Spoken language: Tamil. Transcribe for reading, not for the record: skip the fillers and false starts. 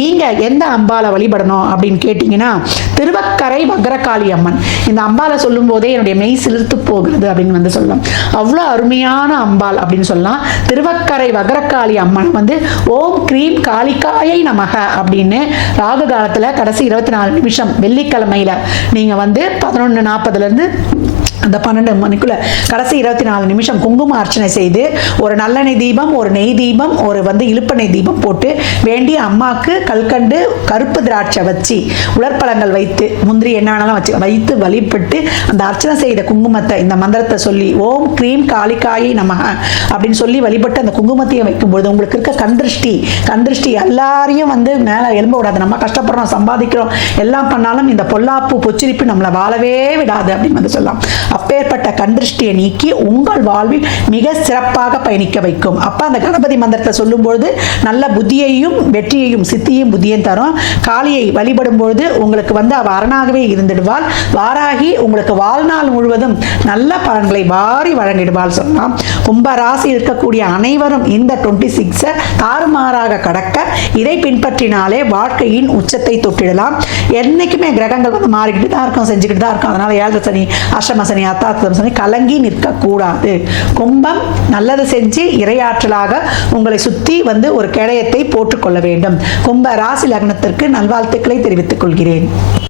நீங்கள் எந்த அம்பாலை வழிபடணும் அப்படின்னு கேட்டிங்கன்னா திருவக்கரை வக்ரகாளி அம்மன். இந்த அம்பாலை சொல்லும் போதே என்னுடைய மெய் சிலிர்த்து போகிறது அப்படின்னு வந்து சொல்லலாம். அவ்வளோ அருமையான அம்பாள் அப்படின்னு சொல்லலாம். திருவக்கரை வக்ரகாளி அம்மன் வந்து ஓம் க்ரீம் காளிகாயை நமக அப்படின்னு ராகு காலத்தில் கடைசி 24 நிமிஷம் வெள்ளிக்கிழமையில் நீங்கள் வந்து 11:40 அந்த 12 மணிக்குள்ள கடைசி 24 நிமிஷம் குங்கும அர்ச்சனை செய்து ஒரு நல்லெண்ணெய் தீபம், ஒரு நெய் தீபம், ஒரு வந்து இழுப்பெண்ணெய் தீபம் போட்டு வேண்டிய அம்மாவுக்கு கல்கண்டு கருப்பு திராட்சை வச்சு உலர்பழங்கள் வைத்து முந்திரி என்ன வேணாலும் வைத்து வழிபட்டு அந்த அர்ச்சனை செய்த குங்குமத்தை இந்த மந்திரத்தை சொல்லி ஓம் க்ரீம் காளிகாயை நமக அப்படின்னு சொல்லி வழிபட்டு அந்த குங்குமத்தையும் வைக்கும்பொழுது உங்களுக்கு இருக்க கண்திருஷ்டி எல்லாரையும் வந்து மேலே எழும்ப விடாது. நம்ம கஷ்டப்படுறோம், சம்பாதிக்கிறோம், எல்லாம் பண்ணாலும் இந்த பொல்லாப்பு பொச்சிரிப்பு நம்மளை வாழவே விடாது அப்படின்னு வந்து சொல்லலாம். அப்பேற்பட்ட கண்திருஷ்டியை நீக்கி உங்கள் வாழ்வில் மிக சிறப்பாக பயணிக்க வைக்கும். அப்போ அந்த கணபதி மந்திரத்தை சொல்லும்பொழுது நல்ல புத்தியையும் வெற்றியையும் சித்தியும் புத்தியும் தரும். காளியை வழிபடும் பொழுது உங்களுக்கு வந்து அவ அரணாகவே இருந்துடுவாள். வாராகி உங்களுக்கு வாழ்நாள் முழுவதும் நல்ல பலன்களை வாரி வழங்கிடுவாள் சொல்லலாம். கும்பராசி இருக்கக்கூடிய அனைவரும் இந்த 26 தாறுமாறாக கடக்க இதை பின்பற்றினாலே வாழ்க்கையின் உச்சத்தை தொட்டிடலாம். என்னைக்குமே கிரகங்கள் வந்து மாறிக்கிட்டு தான் இருக்கும், செஞ்சுக்கிட்டு தான் இருக்கும். அதனால 7 சனி, அஷ்டம சனி, அத்தாத்தம் சனி கலங்கி நிற்கக்கூடாது. கும்பம் நல்லது செஞ்சு இரையாற்றலாக உங்களை சுற்றி வந்து ஒரு கேடயத்தை போட்டுக்கொள்ள வேண்டும். கும்ப ராசி லக்னத்திற்கு நல்வாழ்த்துக்களை தெரிவித்துக் கொள்கிறேன்.